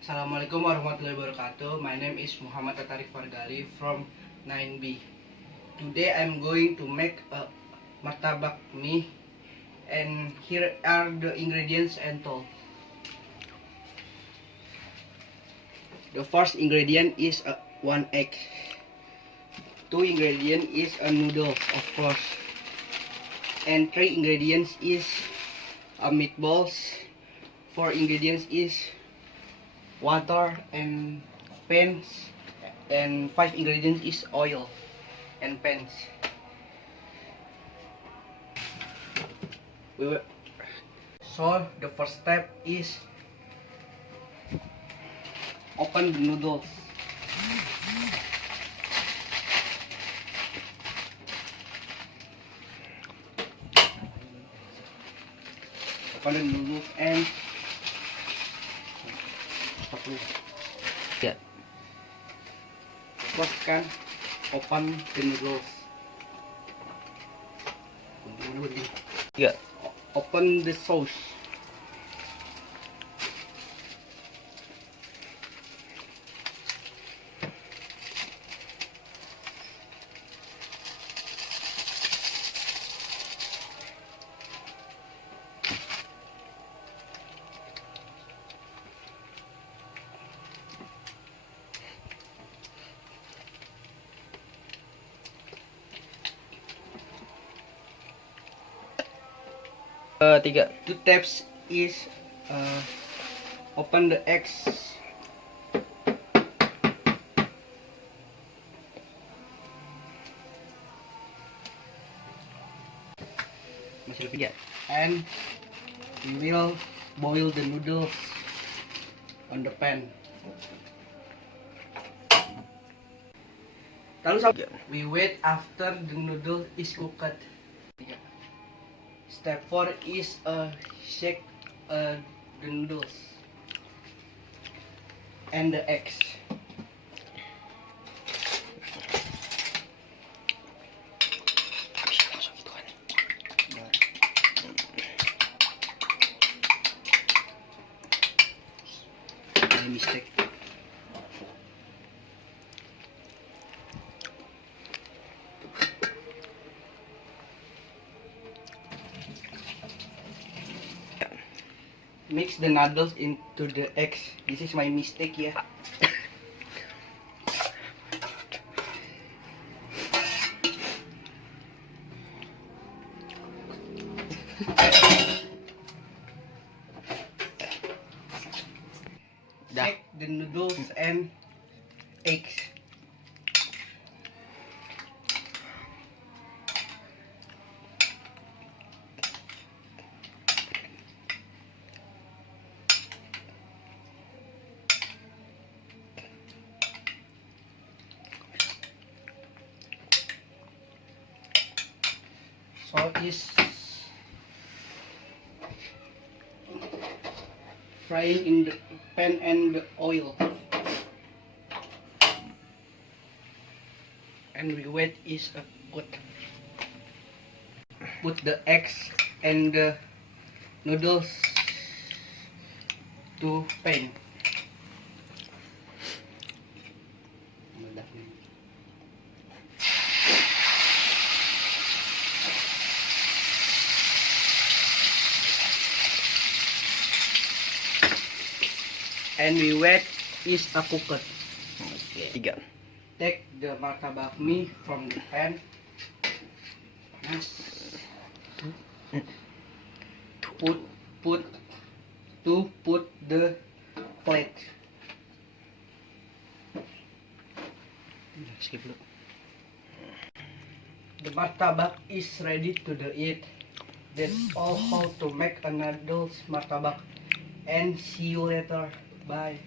Assalamualaikum warahmatullahi wabarakatuh. My name is Muchamad attarik from 9B. Today I'm going to make a martabak mie, and here are the ingredients and tool. The first ingredient is one egg. Two ingredients is noodles, of course. And three ingredients is meatballs. Four ingredients is water and pans, and 5 ingredients is oil and pans. So the first step is open the noodles. Open the noodles and Ya. First kan open the noodles. Ya. Open the sauce. Tiga. Two steps is open the eggs. Masih lebih ya. And we will boil the noodles on the pan. Lalu we wait after the noodle is cooked. Step 4 is shake the noodles and the eggs. Mistake. Mix the noodles into the eggs. This is my mistake, yeah. Shake the noodles and eggs. Salt is frying in the pan and the oil, and we wait is cooked. Put the eggs and the noodles to pan. And we wait is cooked. Tiga. Take the martabak mie from the pan. Put the plate. Skip dulu. The martabak is ready to eat. That's all how to make a noodles martabak. And see you later. Bye.